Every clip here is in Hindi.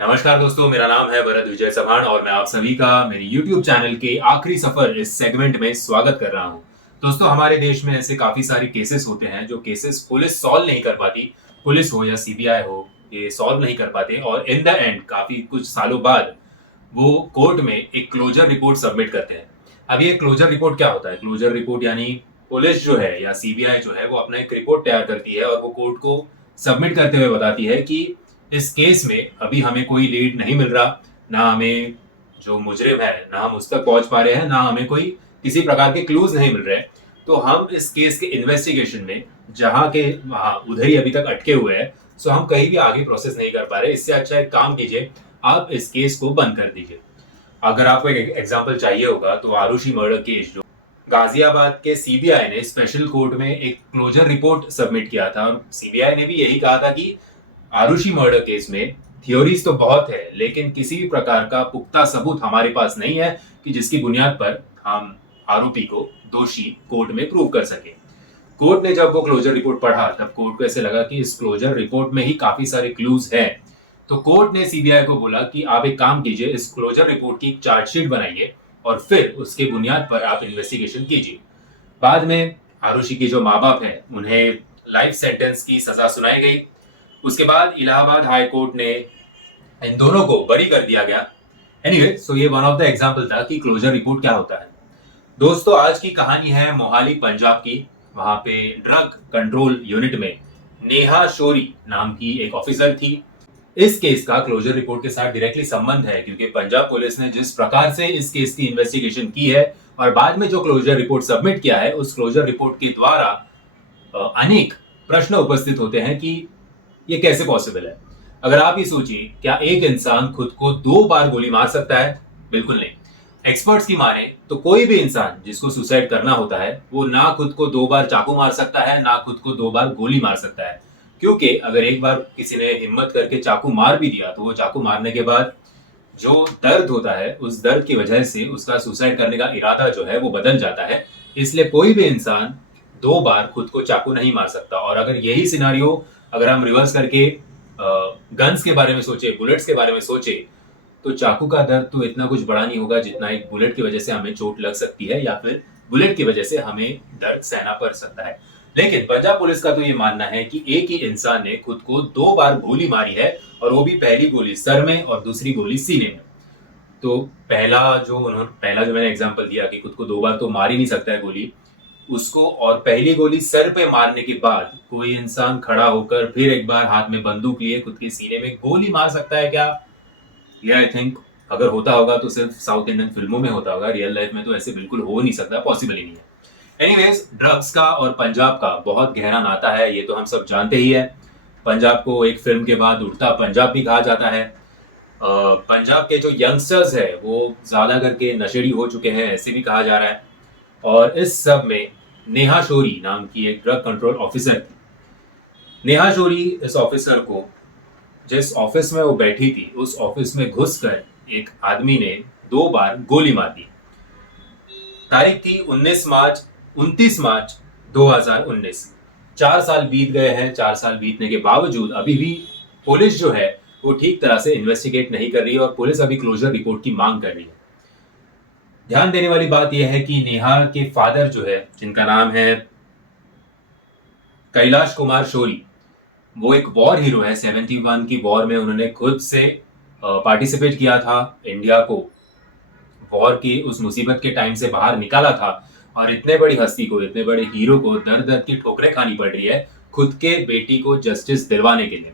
नमस्कार दोस्तों, मेरा नाम है भरत विजय चव्हाण और मैं आप सभी का मेरे YouTube चैनल के आखिरी सफर इस सेगमेंट में स्वागत कर रहा हूं। दोस्तों, हमारे देश में ऐसे काफी सारे केसेस होते हैं जो केसेस पुलिस सॉल्व नहीं कर पाती। पुलिस हो या सीबीआई हो, ये सॉल्व नहीं कर पाते और इन द एंड काफी कुछ सालों बाद वो कोर्ट में एक क्लोजर रिपोर्ट सबमिट करते हैं। अब ये क्लोजर रिपोर्ट क्या होता है? क्लोजर रिपोर्ट यानी पुलिस जो है या सीबीआई जो है वो अपना एक रिपोर्ट तैयार करती है और वो कोर्ट को सबमिट करते हुए बताती है कि इस केस में अभी हमें कोई लीड नहीं मिल रहा, ना हमें जो मुजरिम है ना हम उस तक पहुंच पा रहे हैं, ना हमें कोई किसी प्रकार के क्लूज नहीं मिल रहे हैं। तो हम इस केस के इन्वेस्टिगेशन में जहां के वहां उधर ही अभी तक अटके हुए हैं। सो हम कहीं भी आगे प्रोसेस नहीं कर पा रहे। इससे अच्छा एक काम कीजिए, आप इस केस को बंद कर दीजिए। अगर आपको एक एग्जांपल चाहिए होगा तो आरुषि मर्डर केस जो गाजियाबाद के सीबीआई ने स्पेशल कोर्ट में एक क्लोजर रिपोर्ट सबमिट किया था और सीबीआई ने भी यही कहा था कि आरुषि मर्डर केस में थ्योरीज तो बहुत है लेकिन किसी भी प्रकार का पुख्ता सबूत हमारे पास नहीं है कि जिसकी बुनियाद पर हम आरोपी को दोषी कोर्ट में प्रूव कर सके। कोर्ट ने जब वो क्लोजर रिपोर्ट पढ़ा तब कोर्ट को ऐसे लगा कि इस क्लोजर रिपोर्ट में ही काफी सारे क्लूज हैं। तो कोर्ट ने सीबीआई को बोला कि आप एक काम कीजिए, इस क्लोजर रिपोर्ट की चार्जशीट बनाइए और फिर उसके बुनियाद पर आप इन्वेस्टिगेशन कीजिए। बाद में आरुषि की जो माँ बाप है उन्हें लाइफ सेंटेंस की सजा सुनाई गई। उसके बाद इलाहाबाद हाई कोर्ट ने इन दोनों को बरी कर दिया गया। एनीवे, सो ये वन ऑफ द एग्जांपल था कि क्लोजर रिपोर्ट क्या होता है। दोस्तों, आज की कहानी है मोहाली पंजाब की। वहां पे ड्रग कंट्रोल यूनिट में नेहा शोरी नाम की एक ऑफिसर थी। इस केस का क्लोजर रिपोर्ट के साथ डायरेक्टली संबंध है क्योंकि पंजाब पुलिस ने जिस प्रकार से इस केस की इन्वेस्टिगेशन की है और बाद में जो क्लोजर रिपोर्ट सबमिट किया है, उस क्लोजर रिपोर्ट के द्वारा अनेक प्रश्न उपस्थित होते हैं कि ये कैसे पॉसिबल है। अगर आप ही सोचिए, क्या एक इंसान खुद को 2 बार गोली मार सकता है? बिल्कुल नहीं। एक्सपर्ट्स की माने तो कोई भी इंसान जिसको सुसाइड करना होता है वो ना खुद को 2 बार चाकू मार सकता है ना खुद को 2 बार गोली मार सकता है। क्योंकि अगर एक बार किसी ने हिम्मत करके चाकू मार भी दिया तो वो चाकू मारने के बाद जो दर्द होता है उस दर्द की वजह से उसका सुसाइड करने का इरादा जो है वो बदल जाता है। इसलिए कोई भी इंसान 2 बार खुद को चाकू नहीं मार सकता। और अगर यही सिनारियो अगर हम रिवर्स करके गन्स के बारे में सोचे, बुलेट्स के बारे में सोचे, तो चाकू का दर्द तो इतना कुछ बड़ा नहीं होगा जितना एक बुलेट की वजह से हमें चोट लग सकती है या फिर बुलेट की वजह से हमें दर्द सहना पड़ सकता है। लेकिन पंजाब पुलिस का तो ये मानना है कि एक ही इंसान ने खुद को 2 बार गोली मारी है और वो भी पहली गोली सर में और दूसरी गोली सीने में। तो पहला जो मैंने एग्जांपल दिया कि खुद को 2 बार तो मार ही नहीं सकता है गोली, उसको और पहली गोली सर पे मारने के बाद कोई इंसान खड़ा होकर फिर एक बार हाथ में बंदूक लिए खुद के सीने में गोली मार सकता है क्या? ये आई थिंक अगर होता होगा तो सिर्फ साउथ इंडियन फिल्मों में होता होगा। रियल लाइफ में तो ऐसे बिल्कुल हो नहीं सकता, पॉसिबल ही नहीं है। एनीवेज, ड्रग्स का और पंजाब का बहुत गहरा नाता है, ये तो हम सब जानते ही है। पंजाब को एक फिल्म के बाद उड़ता पंजाब भी कहा जाता है। पंजाब के जो यंगस्टर्स है वो ज्यादा करके नशेड़ी हो चुके हैं, ऐसे भी कहा जा रहा है। और इस सब में नेहा शोरी नाम की एक ड्रग कंट्रोल ऑफिसर थी। नेहा शोरी इस ऑफिसर को जिस ऑफिस में वो बैठी थी उस ऑफिस में घुसकर एक आदमी ने 2 बार गोली मार दी। तारीख थी 29 मार्च 2019। 4 साल बीत गए हैं। 4 साल बीतने के बावजूद अभी भी पुलिस जो है वो ठीक तरह से इन्वेस्टिगेट नहीं कर रही है और पुलिस अभी क्लोजर रिपोर्ट की मांग कर रही है। ध्यान देने वाली बात यह है कि नेहा के फादर जो है, जिनका नाम है कैलाश कुमार शोरी, वो एक वॉर हीरो है। 71 की वॉर में उन्होंने खुद से पार्टिसिपेट किया था, इंडिया को वॉर की उस मुसीबत के टाइम से बाहर निकाला था। और इतने बड़ी हस्ती को, इतने बड़े हीरो को दर दर की ठोकरें खानी पड़ रही है खुद के बेटी को जस्टिस दिलवाने के लिए।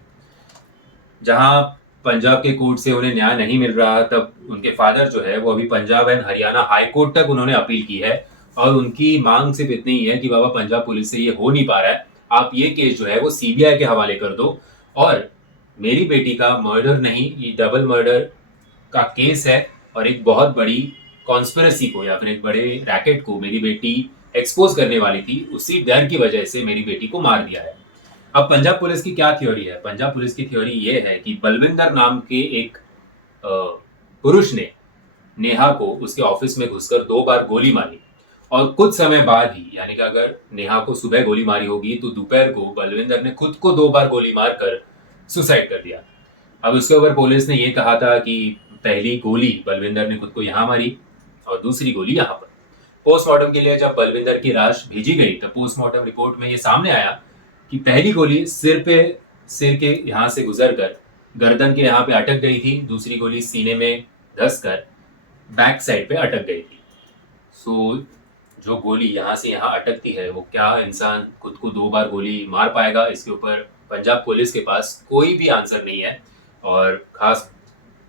जहां पंजाब के कोर्ट से उन्हें न्याय नहीं मिल रहा तब उनके फादर जो है वो अभी Punjab and Haryana high court तक उन्होंने अपील की है और उनकी मांग सिर्फ इतनी ही है कि बाबा, पंजाब पुलिस से ये हो नहीं पा रहा है, आप ये केस जो है वो सीबीआई के हवाले कर दो और मेरी बेटी का मर्डर नहीं, ये डबल मर्डर का केस है और एक बहुत बड़ी कॉन्स्पिरेसी को या फिर एक बड़े रैकेट को मेरी बेटी एक्सपोज करने वाली थी, उसी डर की वजह से मेरी बेटी को मार दिया है। अब पंजाब पुलिस की क्या थ्योरी है? पंजाब पुलिस की थ्योरी ये है कि बलविंदर नाम के एक पुरुष ने नेहा को उसके ऑफिस में घुसकर 2 बार गोली मारी और कुछ समय बाद ही, यानी कि अगर नेहा को सुबह गोली मारी होगी तो दोपहर को बलविंदर ने खुद को 2 बार गोली मारकर सुसाइड कर दिया। अब उसके ऊपर पुलिस ने ये कहा था कि पहली गोली बलविंदर ने खुद को यहाँ मारी और दूसरी गोली यहाँ पर। पोस्टमार्टम के लिए जब बलविंदर की लाश भेजी गई तो पोस्टमार्टम रिपोर्ट में ये सामने आया कि पहली गोली सिर के यहाँ से गुजर कर गर्दन के यहाँ पे अटक गई थी, दूसरी गोली सीने में धस कर बैक साइड पे अटक गई थी। सो जो गोली यहाँ से यहाँ अटकती है वो क्या इंसान खुद को 2 बार गोली मार पाएगा, इसके ऊपर पंजाब पुलिस के पास कोई भी आंसर नहीं है। और खास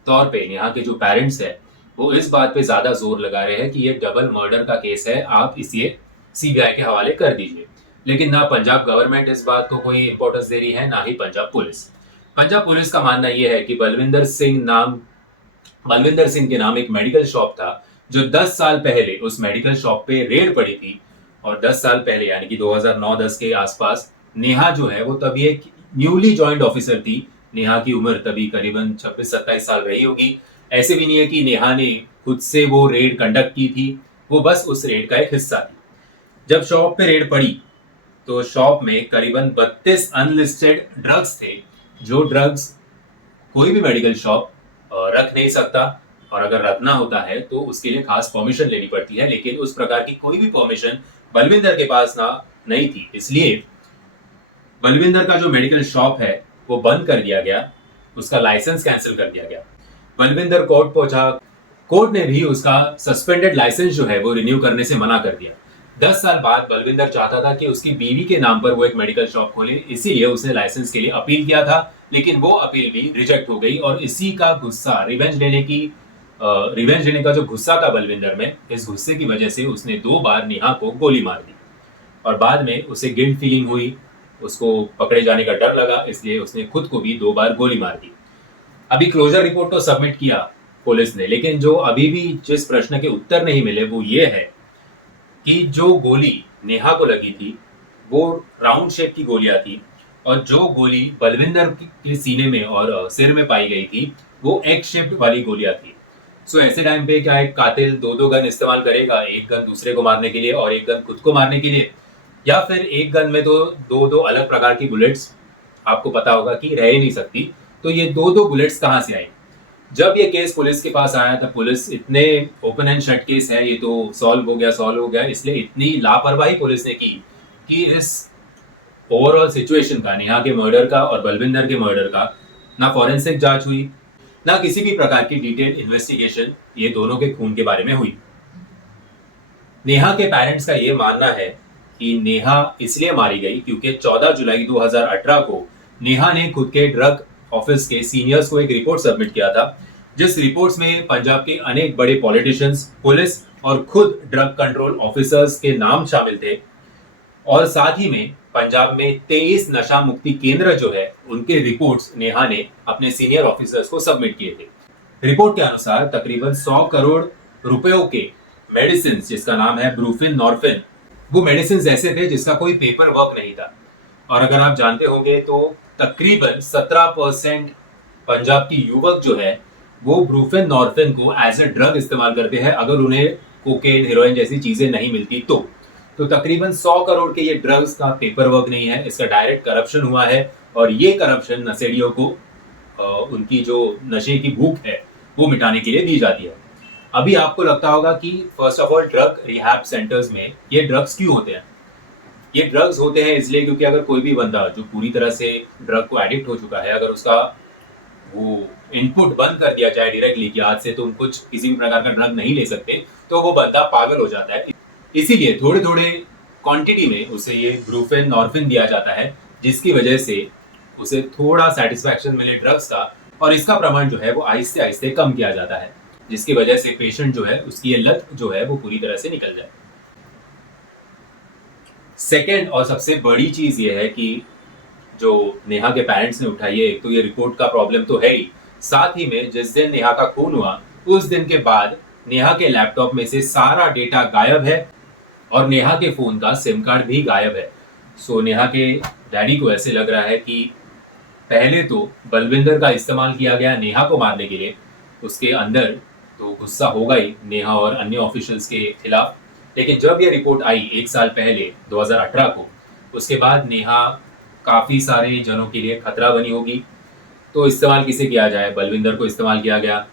तौर पे यहाँ के जो पेरेंट्स है वो इस बात पे ज्यादा जोर लगा रहे हैं कि ये डबल मर्डर का केस है, आप इसे सीबीआई के हवाले कर दीजिए। लेकिन ना पंजाब गवर्नमेंट इस बात को कोई इंपॉर्टेंस दे रही है, ना ही पंजाब पुलिस। पंजाब पुलिस का मानना यह है कि बलविंदर सिंह के नाम एक मेडिकल शॉप था जो 10 साल पहले उस मेडिकल शॉप पे रेड पड़ी थी। और 10 साल पहले यानी कि 2009-10 के आसपास नेहा जो है वो तभी एक न्यूली ज्वाइंट ऑफिसर थी। नेहा की उम्र तभी करीबन 26-27 साल रही होगी। ऐसे भी नहीं है कि नेहा ने खुद से वो रेड कंडक्ट की थी, वो बस उस रेड का एक हिस्सा थी। जब शॉप पे रेड पड़ी तो शॉप में करीबन 32 अनलिस्टेड ड्रग्स थे, जो ड्रग्स कोई भी मेडिकल शॉप रख नहीं सकता, और अगर रखना होता है तो उसके लिए खास परमिशन लेनी पड़ती है। लेकिन उस प्रकार की कोई भी परमिशन बलविंदर के पास नहीं थी, इसलिए बलविंदर का जो मेडिकल शॉप है वो बंद कर दिया गया, उसका लाइसेंस कैंसिल कर दिया गया। बलविंदर कोर्ट पहुंचा, कोर्ट ने भी उसका सस्पेंडेड लाइसेंस जो है वो रिन्यू करने से मना कर दिया। 10 साल बाद बलविंदर चाहता था कि उसकी बीवी के नाम पर वो एक मेडिकल शॉप खोले, इसीलिए उसने लाइसेंस के लिए अपील किया था, लेकिन वो अपील भी रिजेक्ट हो गई। और इसी का गुस्सा, रिवेंज लेने का जो गुस्सा था बलविंदर में, इस गुस्से की वजह से उसने 2 बार नेहा को गोली मार दी। और बाद में उसे गिल्ट फीलिंग हुई, उसको पकड़े जाने का डर लगा, इसलिए उसने खुद को भी 2 बार गोली मार दी। अभी क्लोजर रिपोर्ट तो सबमिट किया पुलिस ने, लेकिन जो अभी भी जिस प्रश्न के उत्तर नहीं मिले वो ये है कि जो गोली नेहा को लगी थी वो राउंड शेप की गोलियां थी, और जो गोली बलविंदर के सीने में और सिर में पाई गई थी वो एग शेप्ड वाली गोलियां थी। सो ऐसे टाइम पे क्या एक कातिल 2 गन इस्तेमाल करेगा, एक गन दूसरे को मारने के लिए और एक गन खुद को मारने के लिए, या फिर एक गन में तो 2 अलग प्रकार की बुलेट्स, आपको पता होगा कि रह ही नहीं सकती। तो ये 2 बुलेट्स कहाँ से आई? जब ये केस पुलिस के पास आया था, पुलिस इतने ओपन एंड शट केस है, ये तो सॉल्व हो गया, इसलिए इतनी लापरवाही पुलिस ने की कि इस ओवरऑल सिचुएशन का, नेहा के मर्डर का और बलविंदर के मर्डर का, ना फॉरेंसिक जांच हुई, ना किसी भी प्रकार की डिटेल इन्वेस्टिगेशन ये दोनों के खून के बारे में हुई। नेहा के पेरेंट्स का ये मानना है कि नेहा इसलिए मारी गई क्योंकि 14 जुलाई 2018 को नेहा ने खुद के ड्रग ऑफिस के सीनियर्स को एक रिपोर्ट सबमिट किया था, जिस रिपोर्ट्स में पंजाब के अनेक बड़े पॉलिटिशियंस, पुलिस और खुद ड्रग कंट्रोल ऑफिसर्स के नाम शामिल थे। और साथ ही में पंजाब में 23 नशा मुक्ति केंद्र जो है उनके रिपोर्ट्स नेहा ने अपने सीनियर ऑफिसर्स को सबमिट किए थे। रिपोर्ट के अनुसार तकरीबन 100 करोड़ रुपयों के मेडिसिन, जिसका नाम है ब्रूफिन नॉर्फिन, वो मेडिसिन ऐसे थे जिसका कोई पेपर वर्क नहीं था। और अगर आप जानते होंगे तो तकरीबन 17% पंजाब की युवक जो है वो ब्रूफिन नॉर्फिन को एज ए ड्रग इस्तेमाल करते हैं, अगर उन्हें कोकेन, हेरोइन जैसी चीजें नहीं मिलती तो तकरीबन 100 करोड़ के ये ड्रग्स का पेपर वर्क नहीं है, इसका डायरेक्ट करप्शन हुआ है। और ये करप्शन नशेड़ियों को उनकी जो नशे की भूख है वो मिटाने के लिए दी जाती है। अभी आपको लगता होगा कि first of all drug rehab centres में ये ड्रग्स क्यों होते हैं? ये ड्रग्स होते हैं इसलिए क्योंकि अगर कोई भी बंदा जो पूरी तरह से ड्रग को एडिक्ट हो चुका है, अगर उसका वो इनपुट बंद कर दिया जाए डायरेक्टली कि आज से तुम कुछ किसी भी प्रकार का ड्रग नहीं ले सकते, तो वो बंदा पागल हो जाता है। इसीलिए थोड़े थोड़े क्वांटिटी में उसे ये ब्रूफिन नॉर्फिन दिया जाता है, जिसकी वजह से उसे थोड़ा सेटिस्फैक्शन मिले ड्रग्स का, और इसका प्रमाण जो है वो आहिस्ते आहिस्ते कम किया जाता है, जिसकी वजह से पेशेंट जो है उसकी ये लत जो है वो पूरी तरह से निकल जाए। सेकेंड और सबसे बड़ी चीज ये है कि जो नेहा के पेरेंट्स ने उठाई है, एक तो ये रिपोर्ट का प्रॉब्लम तो है ही, साथ ही में जिस दिन नेहा का खून हुआ उस दिन के बाद नेहा के लैपटॉप में से सारा डेटा गायब है और नेहा के फोन का सिम कार्ड भी गायब है। सो नेहा के डैडी को ऐसे लग रहा है कि पहले तो बलविंदर का इस्तेमाल किया गया नेहा को मारने के लिए, उसके अंदर तो गुस्सा होगा ही नेहा और अन्य ऑफिशियल्स के खिलाफ, लेकिन जब ये रिपोर्ट आई 1 साल पहले 2018 को, उसके बाद नेहा काफी सारे जनों के लिए खतरा बनी होगी। तो इस्तेमाल किसे किया जाए? बलविंदर को इस्तेमाल किया गया।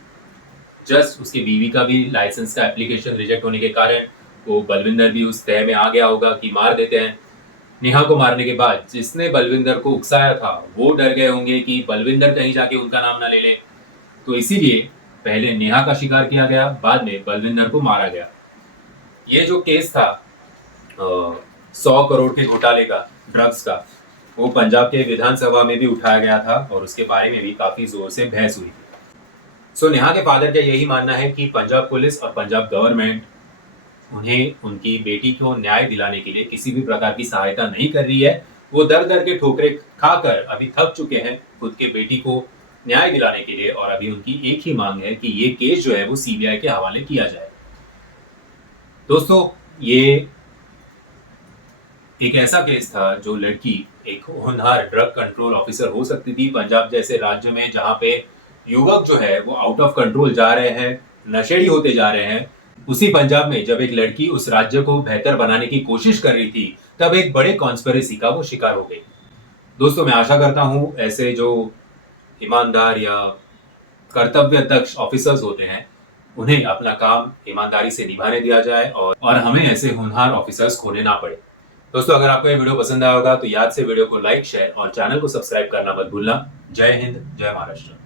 जस्ट उसकी बीवी का भी लाइसेंस का एप्लीकेशन रिजेक्ट होने के कारण वो बलविंदर भी उस तय में आ गया होगा कि मार देते हैं। नेहा को मारने के बाद जिसने बलविंदर को उकसाया था वो डर गए होंगे कि बलविंदर कहीं जाके उनका नाम ना ले ले, तो इसीलिए पहले नेहा का शिकार किया गया, बाद में बलविंदर को मारा गया। ये जो केस था 100 करोड़ के घोटाले का, ड्रग्स का, वो पंजाब के विधानसभा में भी उठाया गया था और उसके बारे में भी काफी जोर से बहस हुई थी। सो नेहा के फादर का यही मानना है कि पंजाब पुलिस और पंजाब गवर्नमेंट उन्हें उनकी बेटी को न्याय दिलाने के लिए किसी भी प्रकार की सहायता नहीं कर रही है। वो दर दर के ठोकरे खाकर अभी थक चुके हैं खुद के बेटी को न्याय दिलाने के लिए, और अभी उनकी एक ही मांग है कि ये केस जो है वो सीबीआई के हवाले किया जाए। दोस्तों, ये एक ऐसा केस था जो लड़की एक होनहार ड्रग कंट्रोल ऑफिसर हो सकती थी पंजाब जैसे राज्य में, जहां पे युवक जो है वो आउट ऑफ कंट्रोल जा रहे हैं, नशेड़ी होते जा रहे हैं। उसी पंजाब में जब एक लड़की उस राज्य को बेहतर बनाने की कोशिश कर रही थी, तब एक बड़े कॉन्स्पिरेसी का वो शिकार हो गई। दोस्तों, मैं आशा करता हूं ऐसे जो ईमानदार या कर्तव्य दक्ष ऑफिसर्स होते हैं उन्हें अपना काम ईमानदारी से निभाने दिया जाए और हमें ऐसे होनहार ऑफिसर्स खोने ना पड़े। दोस्तों, अगर आपको ये वीडियो पसंद आया होगा तो याद से वीडियो को लाइक, शेयर और चैनल को सब्सक्राइब करना मत भूलना। जय हिंद, जय महाराष्ट्र।